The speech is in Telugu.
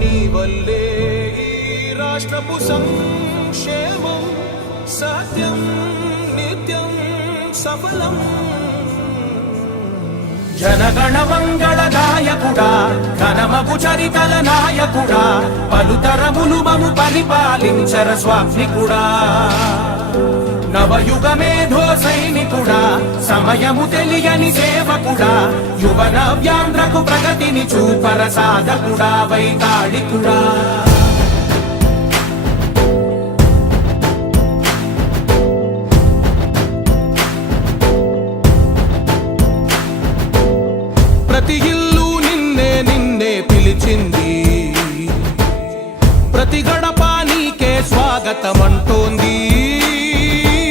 నీ వల్లే ఈ రాష్ట్రపు సంక్షేమం సత్యం నిత్యం సఫలం. జనగణ మంగళ గాయకుడా ఘనమగు చరితల నాయకుడా పలుతరములు మము పరిపాలించర స్వామికుడా. నవయుగ మేధో సైనికుడా సమయము తెలియని సేవకుడా యువ నవ్యాంధ్రకు ప్రగతిని చూపర సాధకుడా వైతాళికుడా. ప్రతి ఇల్లు నిన్నే నిన్నే పిలిచింది, ప్రతి గడప నీకే స్వాగతం